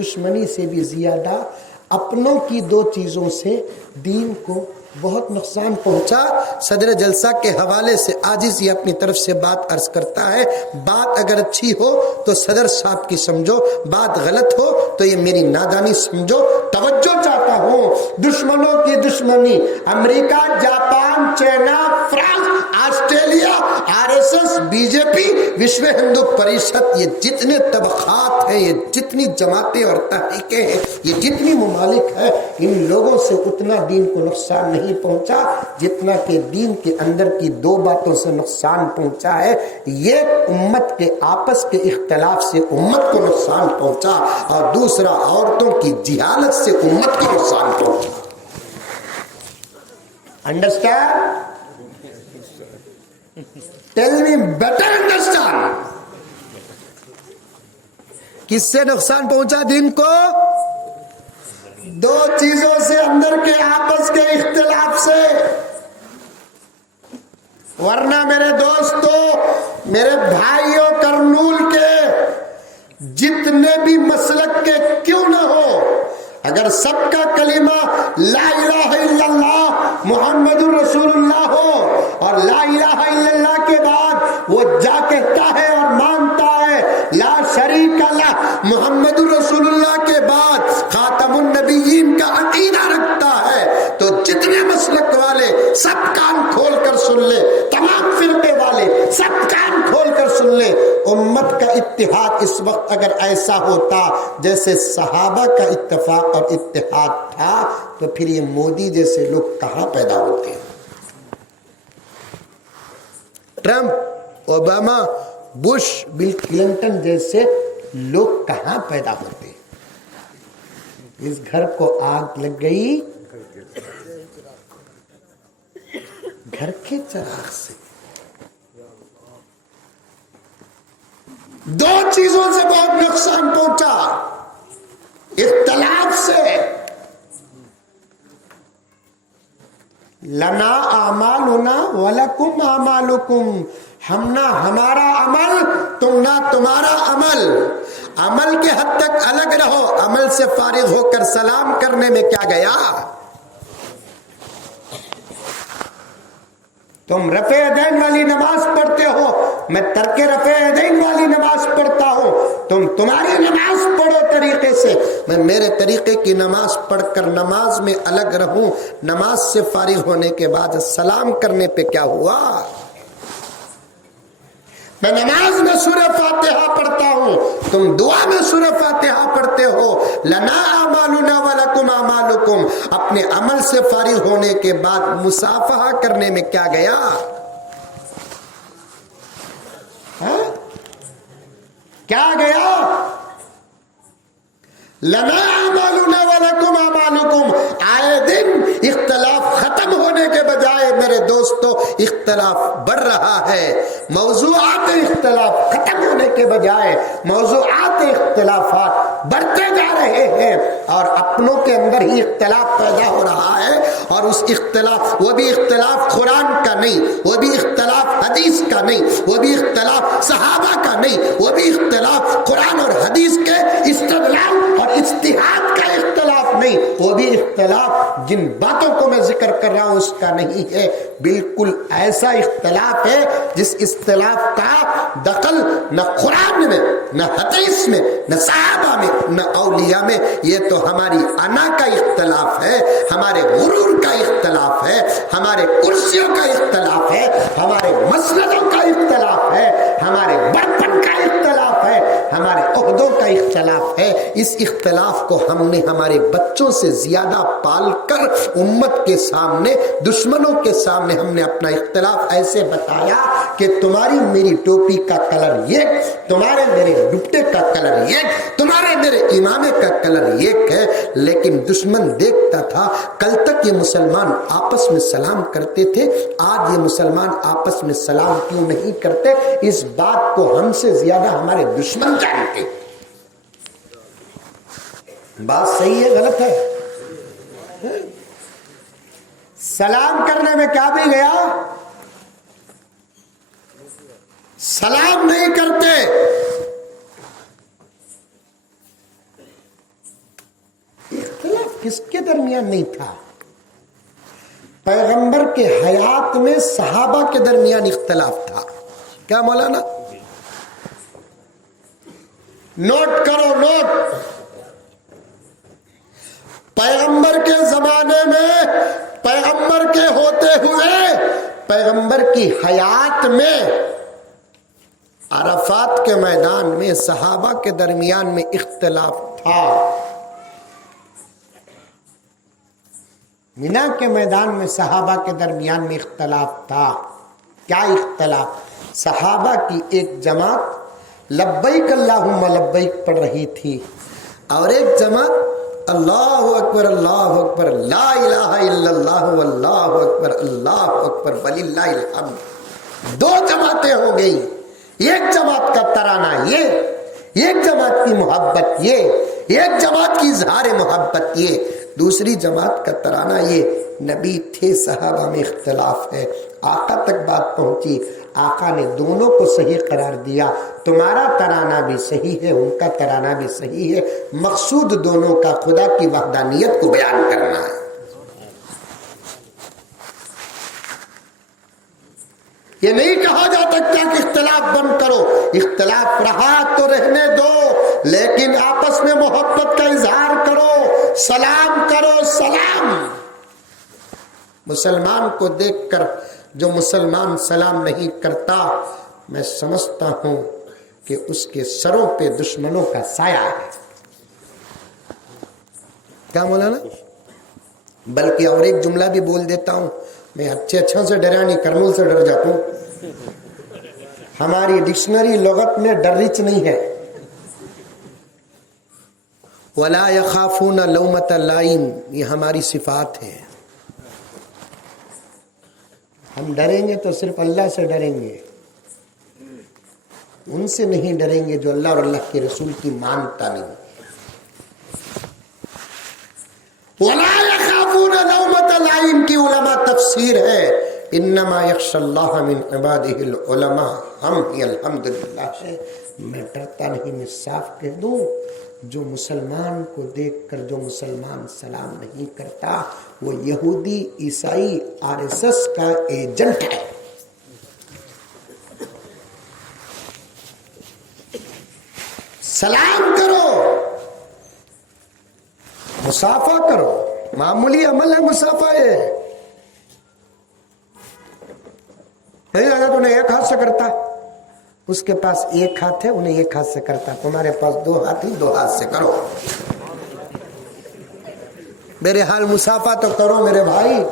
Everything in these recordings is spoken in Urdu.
دشمنی سے بھی زیادہ اپنوں کی دو چیزوں سے دین کو بہت نقصان پہنچا۔ صدر جلسہ کے حوالے سے عاجز یہ اپنی طرف سے بات عرض کرتا ہے، بات اگر اچھی ہو تو صدر صاحب کی سمجھو، بات غلط ہو تو یہ میری نادانی سمجھو۔ توجہ چاہتا ہوں، دشمنوں کی دشمنی America, Japan, China, France, Australia, RSS، BJP، Vishwa Hindu Parishad, یہ جتنے طبقات ہیں، یہ جتنی جماعتیں اور تحریکیں ہیں، یہ جتنی ممالک ہیں، ان لوگوں سے اتنا دین کو نقصان نہیں پہنچا جتنا کہ دین کے اندر کی دو باتوں سے نقصان پہنچا ہے۔ یہ امت کے آپس کے اختلاف سے امت کو نقصان پہنچا، اور دوسرا عورتوں کی جہالت سے امت کو نقصان پہنچا۔ Understand? Tell me better understand. کس سے نقصان پہنچا دین کو؟ دو چیزوں سے، اندر کے آپس کے اختلاف سے۔ ورنہ میرے دوستو، میرے بھائیوں، کرنول کے جتنے بھی مسلک کے کیوں نہ ہو، اگر سب کا کلمہ لا الہ الا اللہ محمد رسول اللہ ہو، اور لا الہ الا اللہ کے بعد وہ جا کہتا ہے اور مانتا ہے لا شریک لہ محمد رسول اللہ کے بعد خاتم النبیین کا عقیدہ رکھتا ہے، تو جتنے مسلک والے سب کان کھول کر سن لے، تمام فرقے والے سب کان کھول کر سن لے، امت کا اتحاد اس وقت اگر ایسا ہوتا جیسے صحابہ کا اتفاق اور اتحاد تھا، تو پھر یہ مودی جیسے لوگ کہاں پیدا ہوتے ہیں؟ Trump, Obama, Bush, Bill Clinton جیسے لوگ کہاں پیدا ہوتے ہیں؟ اس گھر کو آگ لگ گئی گھر کے چراغ سے۔ دو چیزوں سے بہت نقصان پہنچا، اختلاف سے۔ لنا اعمالنا ولکم اعمالکم، ہم نہ ہمارا عمل، تم نہ تمہارا عمل۔ عمل کے حد تک الگ رہو، عمل سے فارغ ہو کر سلام کرنے میں کیا گیا؟ تم رفع یدین والی نماز پڑھتے ہو، میں ترک رفع یدین والی نماز پڑھتا ہوں۔ تم تمہاری نماز پڑھو طریقے سے، میں میرے طریقے کی نماز پڑھ کر نماز میں الگ رہوں۔ نماز سے فارغ ہونے کے بعد سلام کرنے پہ کیا ہوا؟ میں نماز میں سورہ فاتحہ پڑھتا ہوں، تم دعا میں سورہ فاتحہ پڑھتے ہو۔ لنا اعمالنا ولکم اعمالکم، اپنے عمل سے فارغ ہونے کے بعد مصافحہ کرنے میں کیا گیا؟ کیا گیا؟ لنا اعمالنا ولکم اعمالکم۔ آئے دن اختلاف ختم ہونے کے بجائے میرے دوستو اختلاف بڑھ رہا ہے۔ موضوعات اختلاف ختم ہونے کے بجائے موضوعات اختلافات بڑھتے جا رہے ہیں، اور اپنوں کے اندر ہی اختلاف پیدا ہو رہا ہے۔ اور اس اختلاف، وہ بھی اختلاف قرآن کا نہیں، وہ بھی اختلاف حدیث کا نہیں، وہ بھی اختلاف صحابہ کا نہیں، وہ بھی اختلاف قرآن اور حدیث کے استدلال اور اجتہاد کا اختلاف نہیں، وہ بھی اختلاف جن باتوں کو میں ذکر کر رہا ہوں اس کا نہیں ہے۔ بالکل ایسا اختلاف ہے جس اختلاف کا دخل نہ قرآن میں، نہ حدیث میں، نہ صحابہ میں، نہ اولیاء میں۔ یہ تو ہماری انا کا اختلاف ہے، ہمارے غرور کا اختلاف ہے، ہمارے کرسیوں کا اختلاف ہے، ہمارے مسندوں کا اختلاف ہے، ہمارے برتن کا اختلاف ہے، ہمارے عہدوں کا اختلاف ہے۔ اس اختلاف کو ہم نے ہمارے بچوں سے زیادہ پال کر امت کے سامنے، دشمنوں کے سامنے ہم نے اپنا اختلاف ایسے بتایا کہ تمہاری میری ٹوپی کا کلر یہ، تمہارے میرے دوپٹے کا کلر یہ، تمہارے میرے امامے کا کلر یہ ہے۔ لیکن دشمن دیکھتا تھا کل تک یہ مسلمان آپس میں سلام کرتے تھے، آج یہ مسلمان آپس میں سلام کیوں نہیں کرتے؟ اس بات کو ہم سے زیادہ ہمارے دشمن جانتے۔ بات صحیح ہے غلط ہے؟ سلام کرنے میں کیا بھی گیا؟ سلام نہیں کرتے، کس کے درمیان نہیں تھا؟ پیغمبر کے حیات میں صحابہ کے درمیان اختلاف تھا. کیا مولانا؟ نوٹ کرو، نوٹ. پیغمبر کے زمانے میں، پیغمبر کے ہوتے ہوئے، پیغمبر کی حیات میں عرفات کے میدان میں صحابہ کے درمیان میں اختلاف تھا. مینا کے میدان میں صحابہ کے درمیان میں اختلاف تھا. کیا اختلاف؟ صحابہ کی ایک جماعت لبیک اللہم لبیک پڑھ رہی تھی اور ایک جماعت اللہ اکبر اللہ اکبر لا الہ الا اللہ واللہ اکبر اللہ اکبر وللہ الحمد. دو جماعتیں ہو گئی. ایک جماعت کا ترانہ یہ، ایک جماعت کی محبت یہ، ایک جماعت کی اظہار محبت یہ، دوسری جماعت کا ترانہ یہ. نبی تھے، صحابہ میں اختلاف ہے. آقا تک بات پہنچی، آقا نے دونوں کو صحیح قرار دیا. تمہارا ترانہ بھی صحیح ہے، ان کا ترانہ بھی صحیح ہے. مقصود دونوں کا خدا کی وحدانیت کو بیان کرنا ہے. یہ نہیں کہا جا سکتا کہ اختلاف بند کرو. اختلاف رہا تو رہنے دو، لیکن آپس میں محبت کا اظہار کرو، سلام کرو. سلام مسلمان کو دیکھ کر جو مسلمان سلام نہیں کرتا، میں سمجھتا ہوں کہ اس کے سروں پہ دشمنوں کا سایہ ہے. کیا مولانا؟ بلکہ اور ایک جملہ بھی بول دیتا ہوں، میں اچھا سے ڈرا نہیں، کرنول سے ڈر جاتا ہوں. ہماری ڈکشنری لغت میں ڈرچ نہیں ہے. وَلَا يَخَافُونَ لَوْمَةَ لَائِمٍ، یہ ہماری صفات ہے. ہم ڈریں گے تو صرف اللہ سے ڈریں گے، ان سے نہیں ڈریں گے جو اللہ اور اللہ کے رسول کی مانتا نہیں. وَلَا يَخَافُونَ لَوْمَةَ لَائِمٍ کی علماء تفسیر ہے انما یخشی اللہ من عبادہ العلماء. ہم ہی الحمدللہ سے. میں ڈرتا نہیں، میں صاف کہہ دوں، جو مسلمان کو دیکھ کر جو مسلمان سلام نہیں کرتا وہ یہودی، عیسائی، RSS کا ایجنٹ ہے. سلام کرو، مصافحہ کرو، معمولی عمل ہے مصافحہ. نہیں اگر انہیں ایک ہاتھ سے کرتا، اس کے پاس ایک ہاتھ ہے، انہیں ایک ہاتھ سے کرتا. تمہارے پاس دو ہاتھ ہی، دو ہاتھ سے کرو. میرے حال مصافحہ تو کرو میرے بھائی.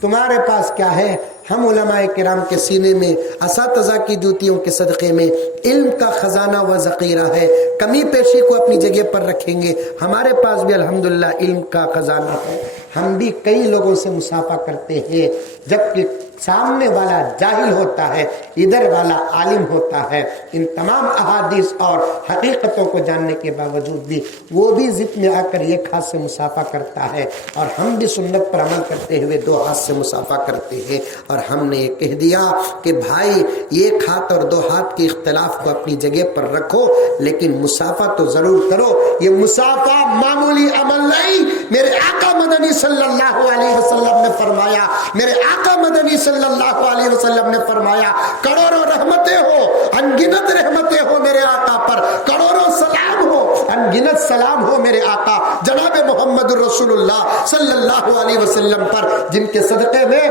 تمہارے پاس کیا ہے؟ ہم علماء کرام کے سینے میں، اساتذہ کی جوتیوں کے صدقے میں علم کا خزانہ و ذخیرہ ہے. کمی پیشی کو اپنی جگہ پر رکھیں گے. ہمارے پاس بھی الحمدللہ علم کا خزانہ ہے. ہم بھی کئی لوگوں سے مصافحہ کرتے ہیں، جبکہ سامنے والا جاہل ہوتا ہے، ادھر والا عالم ہوتا ہے. ان تمام احادیث اور حقیقتوں کو جاننے کے باوجود بھی وہ بھی ضد میں آ کر ایک ہاتھ سے مصافحہ کرتا ہے، اور ہم بھی سنت پر عمل کرتے ہوئے دو ہاتھ سے مصافحہ کرتے ہیں. اور ہم نے یہ کہہ دیا کہ بھائی ایک ہاتھ اور دو ہاتھ کے اختلاف کو اپنی جگہ پر رکھو، لیکن مصافحہ تو ضرور کرو. یہ مصافحہ معمولی عمل نہیں. میرے آقا مدنی صلی اللہ علیہ وسلم نے فرمایا، میرے آقا مدنی صلی اللہ علیہ وسلم نے فرمایا، کروڑوں رحمتیں ہو، انگنت رحمتیں ہو میرے آقا پر، کروڑوں سلام ہو، انگنت سلام ہو میرے آقا جناب محمد رسول اللہ صلی اللہ علیہ وسلم پر، جن کے صدقے میں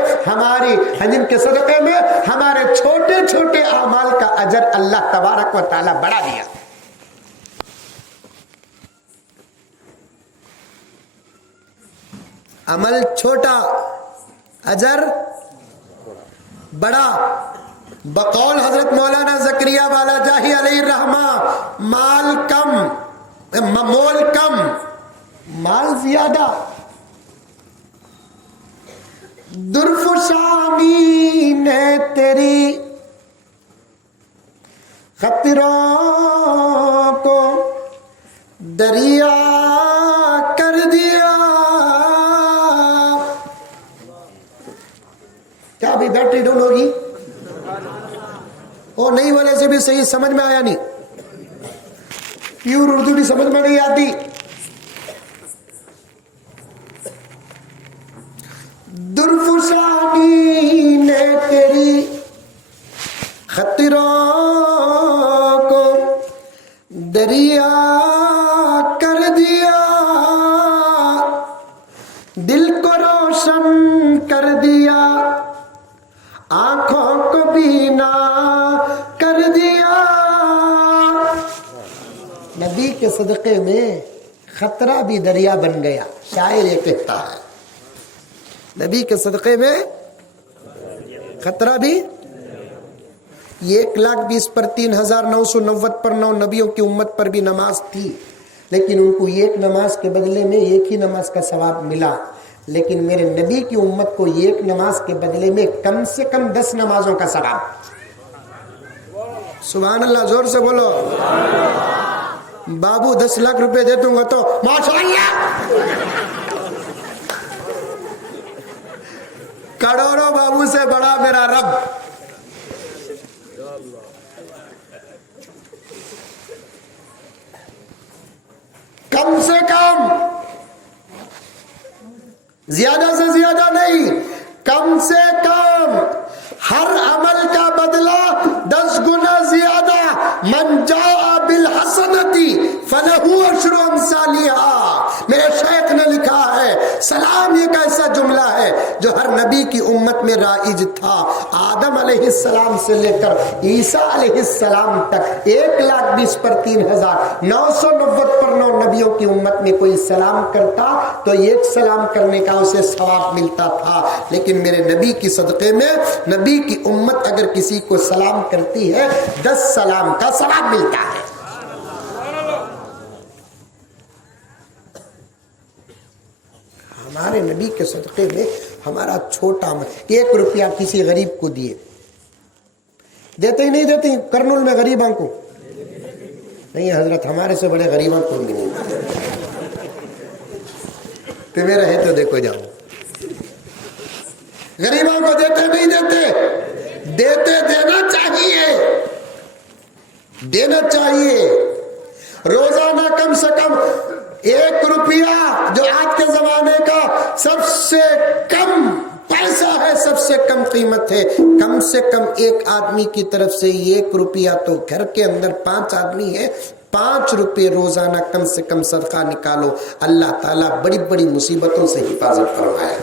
ہمارے چھوٹے چھوٹے اعمال کا اجر اللہ تبارک و تعالی بڑھا دیا. عمل چھوٹا، اجر بڑا. بقول حضرت مولانا زکریا والا جاہی علیہ الرحمہ، مال کم، مول کم، مال زیادہ. درفشانی نے تیری خطروں کو دریا کر دیا. کیا ابھی بیٹری ڈاؤن ہوگی؟ اور نہیں والے سے بھی صحیح سمجھ میں آیا نہیں، پیور اردو بھی سمجھ میں نہیں آتی. کے صدقے میں خطرہ بھی دریا بن گیا. شاعر یہ کہتا ہے نبی کے صدقے میں خطرہ بھی. 1,20,000 پر 3,990 پر 9 نبیوں کی امت پر بھی نماز تھی، لیکن ان کو ایک نماز کے بدلے میں ایک ہی نماز کا ثواب ملا. لیکن میرے نبی کی امت کو ایک نماز کے بدلے میں کم سے کم 10 نمازوں کا ثواب. سبحان اللہ، زور سے بولو. بابو 10 لاکھ روپے دے دوں گا تو ماشاءاللہ. کروڑوں بابو سے بڑا میرا رب. کم سے کم، زیادہ سے زیادہ نہیں، کم سے کم ہر عمل کا بدلہ 10 گنا زیادہ. من جاء بالحسنتی فلہ عشر امثالها. میرے شیخ نے لکھا ہے سلام ایک ایسا جملہ ہے جو ہر نبی کی امت میں رائج تھا. آدم علیہ السلام سے لے کر عیسیٰ علیہ السلام تک 1,20,000 پر 3,990 پر 9 نبیوں کی امت میں کوئی سلام کرتا تو ایک سلام کرنے کا اسے ثواب ملتا تھا. لیکن میرے نبی کی صدقے میں نبی کی امت اگر کسی کو سلام کرتی ہے 10 سلام کا ثواب ملتا ہے. ہمارے نبی کے صدقے میں ہمارا چھوٹا 1 روپیہ کسی غریب کو دیے، دیتے ہی نہیں دیتے. کرنول میں غریباں کو نہیں حضرت، ہمارے سے بڑے غریباں کو بھی نہیں. تو میرا ہے تو دیکھو جاؤ. غریبوں کو دیتے نہیں دیتے، دیتے دینا چاہیے، دینا چاہیے. روزانہ کم سے کم 1 روپیہ جو آج کے زمانے کا سب سے کم پیسہ ہے، سب سے کم قیمت ہے. کم سے کم ایک آدمی کی طرف سے 1 روپیہ، تو گھر کے اندر 5 آدمی ہے، 5 روپے روزانہ کم سے کم صدقہ نکالو. اللہ تعالیٰ بڑی بڑی مصیبتوں سے حفاظت فرمائے.